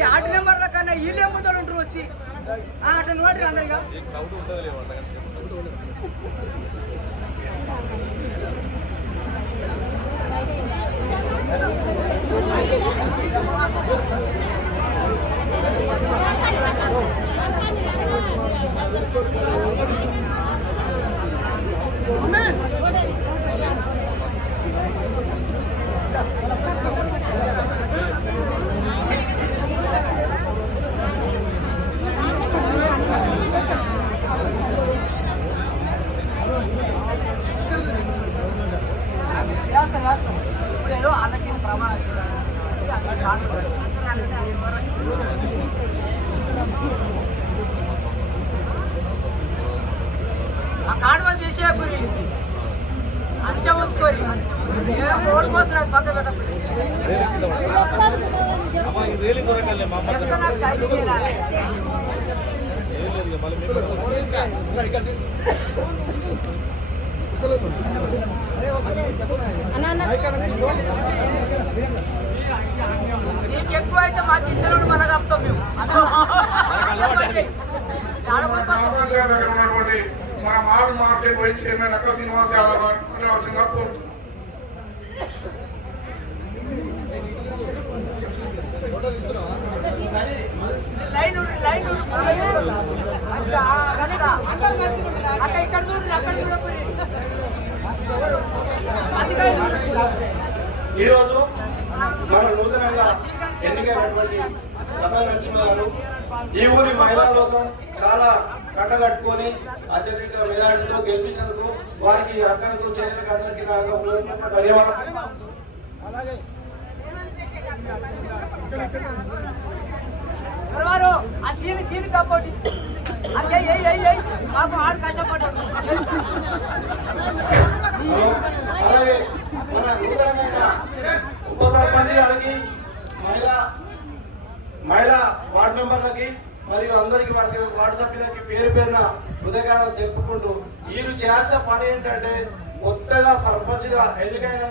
ఈ ఆట నెంబర్ల కన్నా ఈ నెంబర్ ఉంటారు వచ్చి ఆ, నోటి అందరిగా వేస్తాం వేస్తాం ఇప్పుడు ఏదో అన్నకి ప్రమాణ అక్కడ కాదు ఆ కాడు వాళ్ళు చేసే గురి అంటే ఉంచుకోరి ఏం ఓడి కోసం నాకు పక్క పెట్టకపోయి ఎక్కడ నాకు టైమింగ్ చేయాలి నీకు ఎక్కువ అయితే మాకు ఇస్తున్నాడు మళ్ళీ కప్తాం మేము. మన మాల్ మార్కెట్ వైస్ చైర్మన్ అక్క శ్రీనివాస్ యాదవ్ గారు వచ్చిందా లైన్ లైన్ అక్క ఇక్కడ చూడండి అక్కడ చూడకూరి. అందుకని ఈరోజు మన నూతనంగా ఎన్నికైనటువంటి గారు ఈ ఊరి మహిళా లోకం చాలా కట్టగట్టుకొని అత్యధిక మెజార్టీతో గెలిపించినందుకు వారికి అక్కలకు చేతులకు అందరికీ నా యొక్క హృదయపూర్వక ధన్యవాదాలు ఆ సీన్ సీన్ కాబట్టి ఉప సర్పంచ్ గారికి మహిళా మహిళా వార్డు మెంబర్లకి మరియు అందరికీ వారికి వార్డు సభ్యులకి పేరు పేరున హృదయకారం తెలుపుకుంటూ వీరు చేయాల్సిన పని ఏంటంటే కొత్తగా సర్పంచ్గా ఎన్నికైన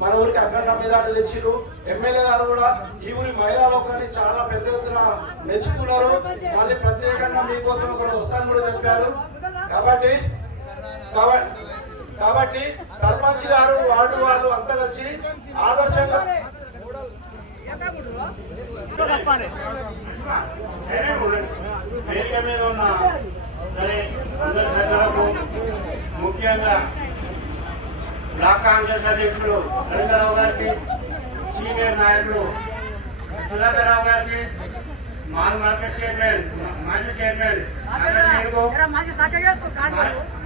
మన ఊరికి అఖండ మెజార్టీ తెచ్చిరు ఎమ్మెల్యే గారు కూడా ఈ ఊరి మహిళా లోకాన్ని చాలా పెద్ద ఎత్తున మెచ్చుకున్నారు. మళ్ళీ ప్రత్యేకంగా మీకోసం కూడా వస్తాను కూడా చెప్పారు. కాబట్టి కాబట్టి సర్పంచ్ గారు వార్డు వాళ్ళు అంతా కలిసి ఆదర్శంగా ముఖ్యంగా బ్లాక్ కాంగ్రెస్ అధ్యక్షుడు రవీంద్రరావు గారికి సీనియర్ నాయకులు సుధాకర్రావు గారికి మాల్ మార్కెట్ చైర్మన్ మాజీ చైర్మన్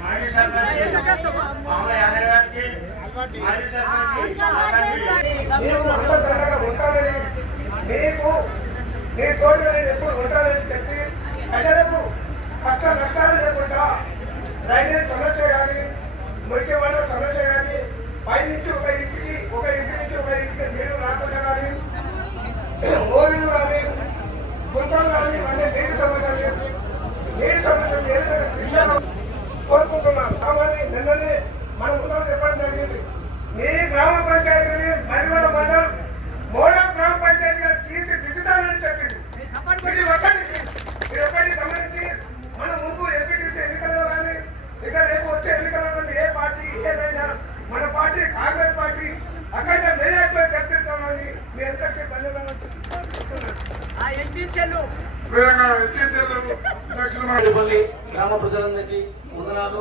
మాజీ సర్పంచ్ యాదవ్ గారికి మాజీ సర్పంచ్ నేను ఎప్పుడు ఉంటానని చెప్పి ప్రజలకు కష్ట లేకుండా డ్రైనేజ్ సమస్య కానీ మురికి వాళ్ళ సమస్య కానీ పై నుంచి ఒక ఇంటికి ఒక ఇంటి నుంచి ఒక ఇంటికి నీరు రాకుండా కానీ మోరీలు కానీ గుంతలు కానీ అనే నీటి సమస్య లేదు. నీటి సమస్య ఏదైనా కోరుకుంటున్నాను సామాన్య నిన్ననే మన ముందర చెప్పడం జరిగింది. మీ గ్రామ పంచాయతీని మరిగొండ మండలం మోడల్ గ్రామ పంచాయతీగా తీర్చి దిద్దుతానని చెప్పింది ఇది ఒకటి ఇది ఒకటి గమనించి మన ముందు ఎంపీటీసీ ఎన్నికల్లో కానీ ఇక రేపు వచ్చే ఎన్నికల్లో కానీ ఏ పార్టీ ఏదైనా మన పార్టీ కాంగ్రెస్ పార్టీ అక్కడ మేయట్లో చర్చిస్తామని మీ అందరికీ ధన్యవాదాలు తెలుపుతున్నాను. ఆ ఎస్టీ సెల్లు పల్లి గ్రామ ప్రజలందరికీ వందనాలు.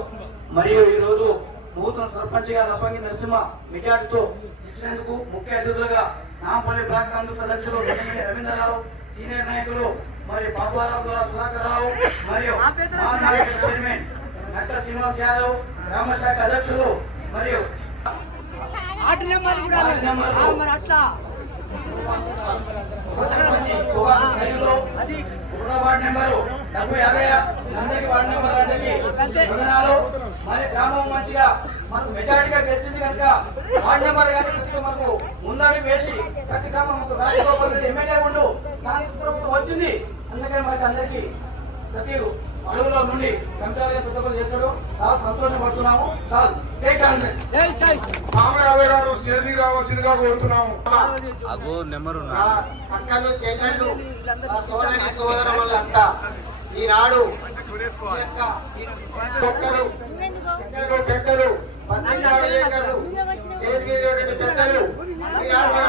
మరియు ఈ రోజు నూతన సర్పంచ్గా రప్పంగి నరసింహ మెజార్టీతో ఇచ్చినందుకు ముఖ్య అతిథులుగా నాంపల్లి బ్లాక్ కాంగ్రెస్ అధ్యక్షులు రవీంద్రరావు సీనియర్ నాయకులు మరియు బాబురావు ద్వారా సుధాకర్ రావు మరియు చైర్మన్ నచ్చ శ్రీనివాస్ యాదవ్ గ్రామ శాఖ అధ్యక్షులు మరియు నెంబర్ కూడా వార్డు నెంబరు డెబ్బై యాభై అందరికి వార్డు నెంబర్ అందరికి వందనాలు. మరి గ్రామం మంచిగా మనకు మెజారిటీగా గెలిచింది కనుక వార్డు నెంబర్ మనకు ముందడి వేసి ప్రతి గ్రామం మనకు రాజగోపాల్ రెడ్డి ఎమ్మెల్యే ఉండు. కాంగ్రెస్ ప్రభుత్వం వచ్చింది. అందుకని మనకి అందరికీ ప్రతి అడుగులో నుండి కంచాలయ ప్రతిపలు చేస్తాడు చాలా సంతోషపడుతున్నాము చాలు జై కాంగ్రెస్ రామరావు గారు స్టేజ్ రావాల్సిందిగా కోరుతున్నాము. ఆ అక్కలు చెల్లెళ్ళు ఆ సోదరి సోదరులంతా ఈనాడు ఒక్కరు చిన్నలు పెద్దలు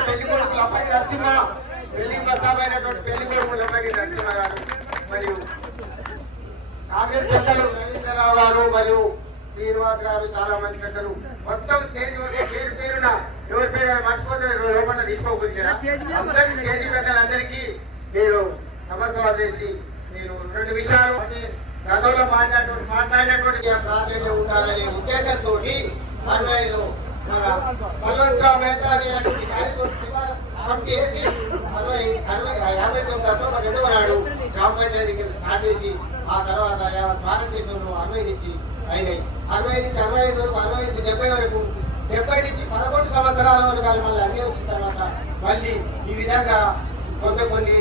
పెళ్ళి కొడుకులు నరసింహ పెళ్ళి ప్రస్తావైనటువంటి పెళ్ళి కొడుకులు అబ్బాయి నరసింహ గారు మరియు కాంగ్రెస్ పెద్దలు రవీంద్రరావు గారు మరియు శ్రీనివాస్ గారు చాలా మంది పెద్దలు. మొత్తం స్టేజ్ వరకు పేరు పేరున ఎవరి పేరు మర్చిపోతే లోపల తీసుకోకుండా అందరికీ స్టేజ్ పెద్దలందరికీ మీరు నమస్కారం చేసి నేను రెండు విషయాలు అంటే గతంలో మాట్లాడినటువంటి మాట్లాడినటువంటి ప్రాధాన్యం ఉండాలనే ఉద్దేశంతో అరవై ఐదు మన బలవంతరావు మేత అనేటువంటి దానితో శివారు కమిటీ వేసి అరవై అరవై యాభై తొమ్మిది అక్టోబర్ రెండవ నాడు గ్రామ పంచాయతీ స్టార్ట్ చేసి ఆ తర్వాత యావత్ భారతదేశంలో అరవై నుంచి అయినాయి. అరవై నుంచి అరవై ఐదు వరకు అరవై నుంచి డెబ్బై వరకు డెబ్బై నుంచి పదకొండు సంవత్సరాల వరకు మళ్ళీ అన్నీ వచ్చిన తర్వాత మళ్ళీ ఈ విధంగా కొంత కొన్ని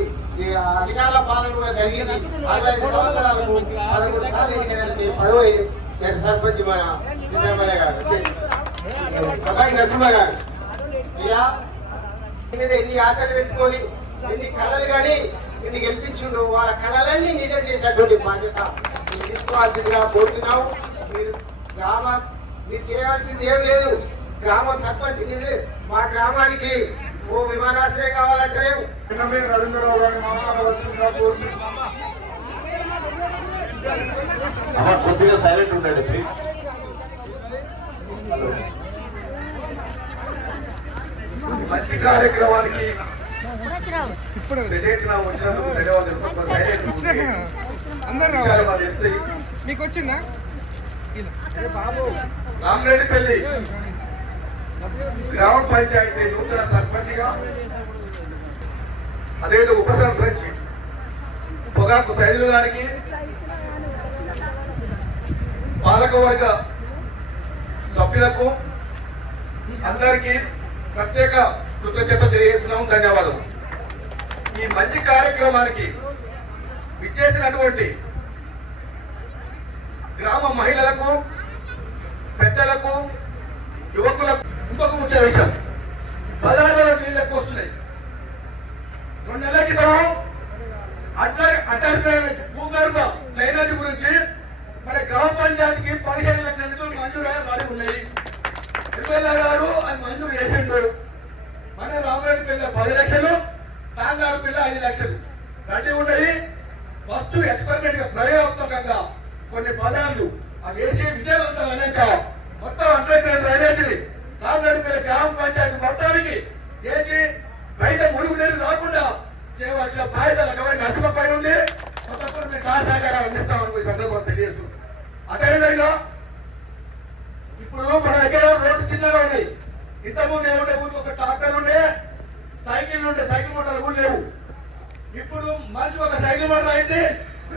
అధికారుల పాలన కూడా జరిగింది. అరవై ఐదు సంవత్సరాలకు పదకొండు సార్లు ఎన్నికైనది పదవ సర్పంచ్ మన సిద్ధరామయ్య గారు అబ్బాయి నరసింహ గారు. అయ్యా మీద ఎన్ని ఆశలు పెట్టుకొని ఎన్ని కళలు కానీ ఇన్ని గెలిపించిండు. వాళ్ళ కళలన్నీ నిజం చేసేటువంటి బాధ్యత. తీసుకోవాల్సిందిగా కోరుతున్నాము మీరు గ్రామ మీరు చేయవలసింది ఏం లేదు. గ్రామం సర్పంచ్ మా గ్రామానికి ఓ విమానాశ్రయం కావాలంటే రవీంద్రరావు గారి కొద్దిగా సైలెంట్ ఉండండి ప్లీజ్ మంచి కార్యక్రమానికి ధన్యవాదాలు. సైలెంట్ అందరు రావాలి. మాకు వచ్చిందా? రామరెడ్డిపల్లి. గ్రామ పంచాయతీ నూతన సర్పంచ్గా అదేవిధంగా ఉప సర్పంచ్ పొగాకు సైదులు గారికి పాలకవర్గ సభ్యులకు అందరికీ ప్రత్యేక కృతజ్ఞత తెలియజేస్తున్నాము. ధన్యవాదం ఈ మంచి కార్యక్రమానికి విచ్చేసినటువంటి గ్రామ మహిళలకు పెద్దలకు యువకులకు ఇంకొక ముఖ్య విషయం. బజార్లో నీళ్ళు ఎక్కువ వస్తున్నాయి. రెండు నెలల క్రితం అట్లా అటాచ్మెంట్ భూగర్భ డ్రైనేజ్ గురించి మన గ్రామ పంచాయతీకి పదిహేను లక్షల నిధులు మంజూరు అయ్యే వాడి ఉన్నాయి ఎమ్మెల్యే గారు అది మంజూరు చేసిండు. ఐదు లక్షలు. రెడీ ఉన్నాయి ఫస్ట్ ఎక్స్పెరిమెంట్గా ప్రయోగాత్మకంగా కొన్ని పదాలు అవి వేసి విజయవంతం అనేక మొత్తం అంతర్గత డ్రైనేజీని రామరెడ్డి పిల్ల గ్రామ పంచాయతీ మొత్తానికి వేసి బయట ముడుగు నీరు రాకుండా చేయవలసిన బాధ్యత లెక్కమైన పై ఉంది. తప్పకుండా మేము సహాయ అందిస్తామని ఈ సందర్భంగా తెలియజేస్తుంది అదేవిధంగా ఇప్పుడు మన దగ్గర రోడ్డు చిన్నగా ఉన్నాయి ఇంతకుముందు ఏముండే ఊరికి ఒక ట్రాక్టర్ ఉండే సైకిల్ ఉండే సైకిల్ మోటార్లు కూడా లేవు. ఇప్పుడు మనిషి ఒక సైకిల్ మోటార్ అయితే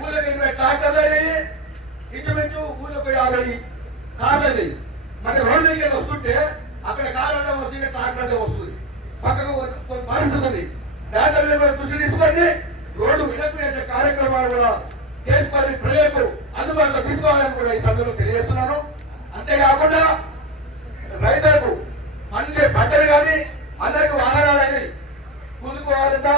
ఊళ్ళకి ఇరవై ట్రాక్టర్లు అయినాయి. ఇంచుమించు ఊళ్ళకి యాభై కార్లు అయినాయి. మరి రోడ్డు దగ్గర వస్తుంటే అక్కడ కారు అంటే వస్తుంది ట్రాక్టర్ అంటే వస్తుంది. పక్కకు కొన్ని పరిస్థితి ఉంది. దాంట్లో కూడా దృష్టి తీసుకోండి. రోడ్డు విడకు చేసే కార్యక్రమాలు కూడా చేసుకోవాలని ప్రజలకు అందుబాటులో తీసుకోవాలని కూడా ఈ సందర్భంలో తెలియజేస్తున్నాను. అంతేకాకుండా రైతులకు పండే పంటలు కానీ అందరికీ వాహనాలు అయినాయి. కూలుకోవాలంట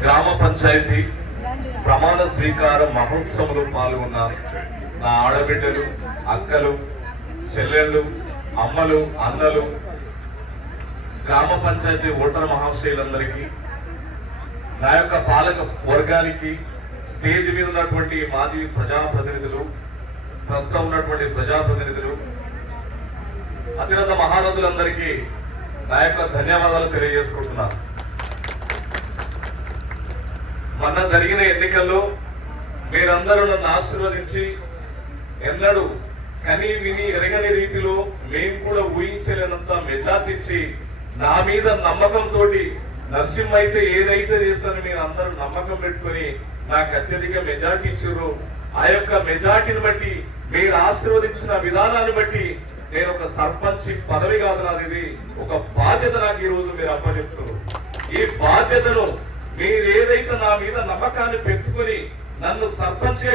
గ్రామ పంచాయతీ ప్రమాణ స్వీకార మహోత్సవంలో పాల్గొన్న నా ఆడబిడ్డలు అక్కలు చెల్లెళ్ళు అమ్మలు అన్నలు గ్రామ పంచాయతీ ఓటర్ మహాశయులందరికీ నా యొక్క పాలక వర్గానికి స్టేజ్ మీద ఉన్నటువంటి మాజీ ప్రజాప్రతినిధులు ప్రస్తుతం ఉన్నటువంటి ప్రజాప్రతినిధులు అతిరథ మహారథులందరికీ నా యొక్క ధన్యవాదాలు తెలియజేసుకుంటున్నాను. మొన్న జరిగిన ఎన్నికల్లో మీరందరూ నన్ను ఆశీర్వదించి ఎన్నడూ కని విని ఎరగని రీతిలో మేము కూడా ఊహించలేనంత మెజార్టీ ఇచ్చి నా మీద నమ్మకంతో నరసింహ అయితే ఏదైతే చేస్తానో మీరు అందరూ నమ్మకం పెట్టుకొని నాకు అత్యధిక మెజార్టీ ఇచ్చారు. ఆ యొక్క మెజార్టీని బట్టి మీరు ఆశీర్వదించిన విధానాన్ని బట్టి నేను ఒక సర్పంచ్ పదవి కాదు నాది ఇది. ఒక బాధ్యత నాకు ఈ రోజు మీరు అప్పచెప్తున్నారు. ఈ బాధ్యతలు మీరు ఏదైతే నా మీద నమ్మకాన్ని పెట్టుకుని నన్ను సర్పంచ్గా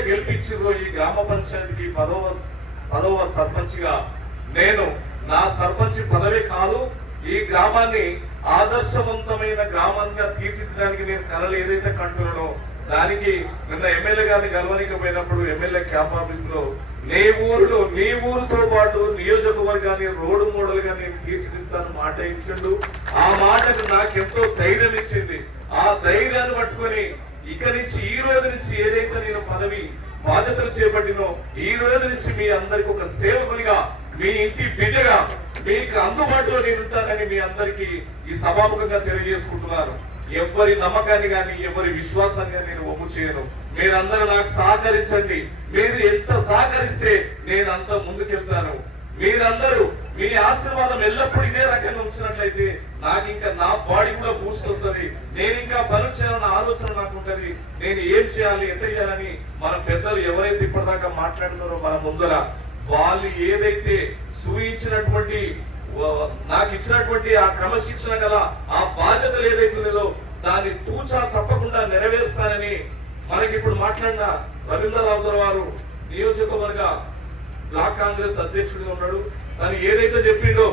ఈ గ్రామ పంచాయతీకి పదవ పదవ సర్పంచ్గా నేను నా సర్పంచ్ పదవి కాదు ఈ గ్రామాన్ని ఆదర్శవంతమైన గ్రామంగా తీర్చిదిద్దడానికి నేను కలలు ఏదైతే కంటున్నానో దానికి నిన్న ఎమ్మెల్యే గారిని గెలవనికపోయినప్పుడు ఎమ్మెల్యే క్యాంప్ ఆఫీస్లో నీ ఊరిలో నీ ఊరితో పాటు నియోజకవర్గాన్ని రోడ్డు మోడల్గా నేను తీర్చిదిద్దాను మాట ఇచ్చిండు. ఆ మాటకు నాకెంతో ధైర్యం ఇచ్చింది. ఆ ధైర్యాన్ని పట్టుకొని ఇక నుంచి ఈ రోజు నుంచి ఏదైతే నేను పదవి బాధ్యతలు చేపట్టినో ఈ రోజు నుంచి మీ అందరికి ఒక సేవకునిగా మీ ఇంటి బిడ్డగా మీకు అందుబాటులో నేను ఉంటానని మీ అందరికీ ఈ సభాముఖంగా తెలియజేసుకుంటున్నాను. ఎవరి నమ్మకాన్ని కానీ ఎవరి విశ్వాసాన్ని నేను ఒమ్ము చేయను. మీరందరూ నాకు సహకరించండి. మీరు ఎంత సహకరిస్తే నేను అంత ముందుకెళ్తాను మీరందరూ మీ ఆశీర్వాదం ఎల్లప్పుడూ ఇదే రకంగా ఉంచినట్లయితే నాకు ఇంకా నా బాడీ కూడా బూస్ట్ వస్తుంది. నేను ఇంకా పనులు చేయాలన్న ఆలోచన నాకు ఉంటుంది. నేను ఏం చేయాలి ఎంత చేయాలని మన పెద్దలు ఎవరైతే ఇప్పటిదాకా మాట్లాడుతున్నారో మన ముందర వాళ్ళు ఏదైతే సూచించినటువంటి నాకు ఇచ్చినటువంటి ఆ క్రమశిక్షణ గల ఆ బాధ్యతలు ఏదైతే ఉన్నదో దాన్ని తూచా తప్పకుండా నెరవేరుస్తానని మనకి ఇప్పుడు మాట్లాడిన రవీంద్రరావు వారు నియోజకవర్గ బ్లాక్ కాంగ్రెస్ అధ్యక్షుడిగా ఉన్నాడు. తను ఏదైతే చెప్పిండో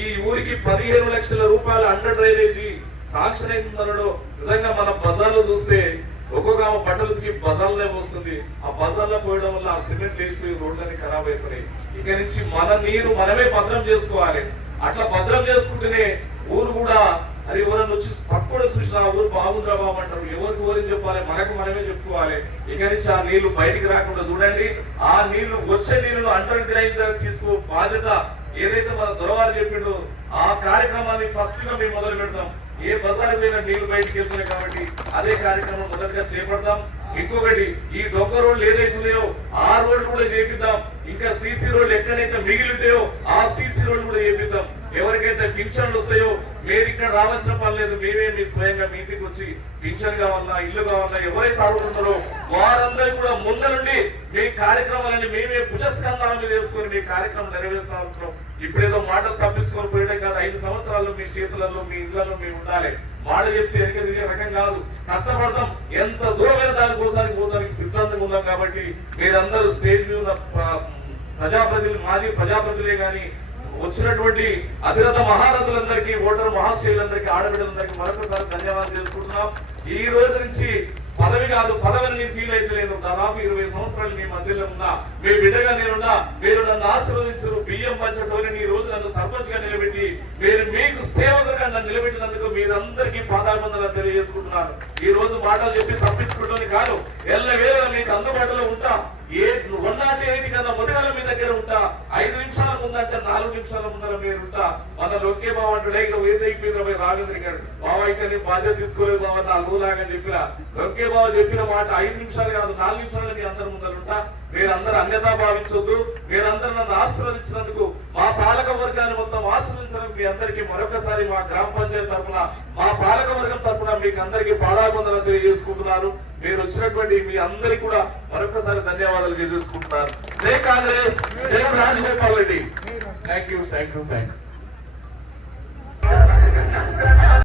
ఈ ఊరికి పదిహేను లక్షల రూపాయల అండర్ డ్రైనేజీ సాంక్షన్ అయిందనడో నిజంగా మన బజార్లో చూస్తే ఒక్కొక్క ఆమె బట్టలకి బజార్లే వస్తుంది. ఆ బజార్లో పోయడం వల్ల ఆ సిమెంట్ లేచిపోయి రోడ్లన్నీ ఖరాబ్ అయిపోయినాయి. ఇక నుంచి మన నీరు మనమే భద్రం చేసుకోవాలి. అట్లా భద్రం చేసుకుంటేనే ఊరు కూడా అది ఎవరన్నా వచ్చి పక్కన చూసిన ఊరు బాగుందిరా బాబు అంటారు. ఎవరికి ఊరని చెప్పాలి? మనకు మనమే చెప్పుకోవాలి. ఇక నుంచి ఆ నీళ్ళు బయటికి రాకుండా చూడండి. ఆ నీళ్ళు వచ్చే నీళ్ళు అంటర్ తీసుకో బాధ్యత. ఏదైతే మన దొరవారు చెప్పిండో ఆ కార్యక్రమాన్ని ఫస్ట్గా మేము మొదలు పెడతాం. ఏ బజారు పోయినా నీళ్ళు బయటికి వెళ్తున్నాయి కాబట్టి అదే కార్యక్రమం మొదటిగా చేపడతాం. ఇంకొకటి ఈ డొక్క రోడ్లు ఏదైతున్నాయో ఆ రోడ్లు కూడా చేపిద్దాం. ఇంకా సీసీ రోడ్లు ఎక్కడైతే మిగిలి ఉంటాయో ఆ సీసీ రోడ్లు కూడా ఎవరికైతే పింఛన్లు వస్తాయో మీరు ఇక్కడ రావాల్సిన పని లేదు. మేమే మీ స్వయంగా మీ ఇంటికి వచ్చి పింఛన్ కావాలన్నా ఇల్లు కావాలన్నా ఎవరైతే అడుగుతున్నారో వారందరూ కూడా ముందరుండి మీ కార్యక్రమాలని మేమే భుజస్కంధాల మీద వేసుకొని మీ కార్యక్రమం నెరవేరుస్తా ఉంటున్నాం. ఇప్పుడేదో మాటలు తప్పించుకొని పోయడం కాదు. ఐదు సంవత్సరాలు మీ చేతులలో మీ ఇళ్ళలో మేము ఉండాలి. మాట చెప్తే ఎనక తిరిగే రకం కాదు. కష్టపడతాం. ఎంత దూరమైన దానికోసానికి పోతానికి సిద్ధాంతంగా ఉన్నాం కాబట్టి మీరందరూ స్టేజ్ మీద ఉన్న మాది ప్రజాప్రతినిధులు మాజీ ప్రజాప్రతినిధులే వచ్చినటువంటి అధిరథ మహారథులందరికీ ఓటర్ మహాశైలందరికీ ఆడబిడ్డలందరికీ మరొకసారి ధన్యవాదాలు చేసుకుంటున్నాం ఈ రోజు నుంచి పదవి కాదు పదవిని ఫీల్ అయితే నేను దాదాపు ఇరవై సంవత్సరాలు మీ మధ్యలో ఉన్నా మీ బిడ్డగా నేనున్నా మీరు నన్ను ఆశీర్వదించారు. బియ్యం పంచటోని ఈ రోజు నన్ను సర్పంచ్గా నిలబెట్టి మీరు మీకు సేవకుగా నన్ను నిలబెట్టినందుకు మీరందరికీ పాదాబంధన తెలియజేసుకుంటున్నాను. ఈ రోజు మాటలు చెప్పి తప్పించుకుంటాను కాదు ఎల్లవేళ మీకు అందుబాటులో ఉంటా. ఏ వన్ నాట్ కదా? మొదగల మీ దగ్గర ఉంటా. ఐదు నిమిషాల ముందంటే నాలుగు నిమిషాల ముందర మీరు ఉంటా. మన లొక్కే బావ అంటాడు ఇక్కడ ఏది రాఘవేంద్ర గారు. బావ అయితే నేను బాధ్యత తీసుకోలేదు బావ నాలుగు లాగా చెప్పిన. లొక్కే బావ చెప్పిన మాట ఐదు నిమిషాలు కాదు నాలుగు నిమిషాలు మీ అందరి ముందర ఉంటా. మీరందరూ అన్యతా భావించొద్దు. మీరందరూ నన్ను ఆశీర్వదించినందుకు మా పాలక వర్గాన్ని మొత్తం ఆశ్రవించడం మీ అందరికీ మరొకసారి మా గ్రామ పంచాయతీ తరఫున మా పాలక వర్గం తరఫున మీకు అందరికీ పాదాబందలు తెలియజేసుకుంటున్నారు మీరు వచ్చినటువంటి మీ అందరికీ కూడా మరొకసారి ధన్యవాదాలు తెలియజేసుకుంటున్నారు జై కాంగ్రెస్ జై Rajagopal Reddy. Thank you thank you thank you